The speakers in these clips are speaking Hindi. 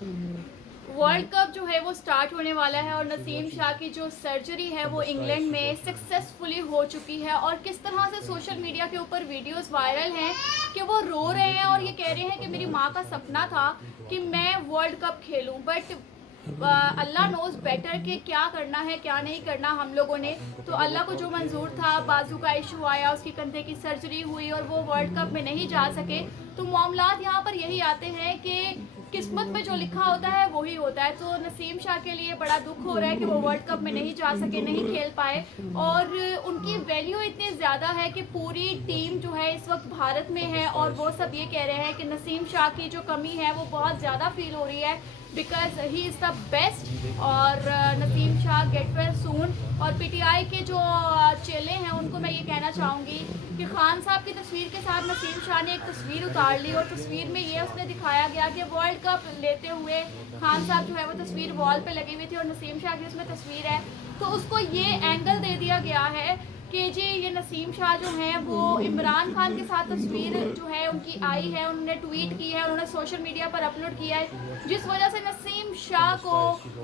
वर्ल्ड कप जो है वो स्टार्ट होने वाला है और नसीम शाह की जो सर्जरी है वो इंग्लैंड में सक्सेसफुली हो चुकी है। और किस तरह से सोशल मीडिया के ऊपर वीडियोस वायरल हैं कि वो रो रहे हैं और ये कह रहे हैं कि मेरी माँ का सपना था कि मैं वर्ल्ड कप खेलूं, बट अल्लाह नोज बेटर कि क्या करना है क्या नहीं करना हम लोगों ने। तो अल्लाह को जो मंजूर था, बाजू का इशू आया, उसकी कंधे की सर्जरी हुई और वो वर्ल्ड कप में नहीं जा सके। तो मामलात यहाँ पर यही आते हैं कि किस्मत में जो लिखा होता है वही होता है। तो नसीम शाह के लिए बड़ा दुख हो रहा है कि वो वर्ल्ड कप में नहीं जा सके, नहीं खेल पाए। और उनकी वैल्यू इतनी ज़्यादा है कि पूरी टीम जो है इस वक्त भारत में है और वो सब ये कह रहे हैं कि नसीम शाह की जो कमी है वो बहुत ज़्यादा फील हो रही है, because he is the best. और Naseem Shah get well soon. और पीटीआई के जो चेले हैं उनको मैं ये कहना चाहूँगी कि खान साहब की तस्वीर के साथ नसीम शाह ने एक तस्वीर उतार ली और तस्वीर में ये उसने दिखाया गया कि वर्ल्ड कप लेते हुए खान साहब जो है वो तस्वीर वॉल पे लगी हुई थी और नसीम शाह की उसमें तस्वीर है। तो उसको ये एंगल दे दिया गया है कि जी ये नसीम शाह जो हैं वो इमरान खान के साथ तस्वीर जो है उनकी आई है, उन्होंने ट्वीट की है, उन्होंने सोशल मीडिया पर अपलोड किया है, जिस वजह से नसीम शाह को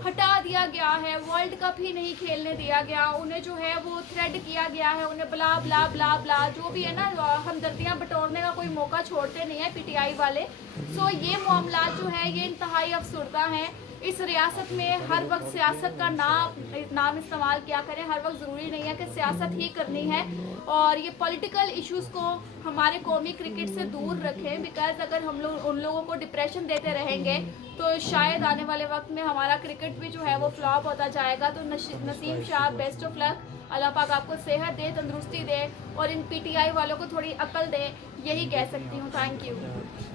हटा दिया गया है, वर्ल्ड कप ही नहीं खेलने दिया गया, उन्हें जो है वो थ्रेड किया गया है, उन्हें ब्ला ब्ला ब्ला ब्ला जो भी है ना हमदर्दियाँ बटोरने का कोई मौका छोड़ते नहीं है पीटीआई वाले। सो ये मामला जो है ये इंतहाई अफसरदा हैं। इस रियासत में हर वक्त सियासत का नाम इस्तेमाल किया करें, हर वक्त ज़रूरी नहीं है कि सियासत ही करनी है। और ये पॉलिटिकल इश्यूज़ को हमारे कौमी क्रिकेट से दूर रखें, बिकॉज अगर हम लोग उन लोगों को डिप्रेशन देते रहेंगे तो शायद आने वाले वक्त में हमारा क्रिकेट भी जो है वो फ्लॉप होता जाएगा। तो Naseem Shah best of luck, अल्लाह पाक आपको सेहत दे, तंदुरुस्ती दे और इन पीटीआई वालों को थोड़ी अकल दे, यही कह सकती हूँ। Thank you.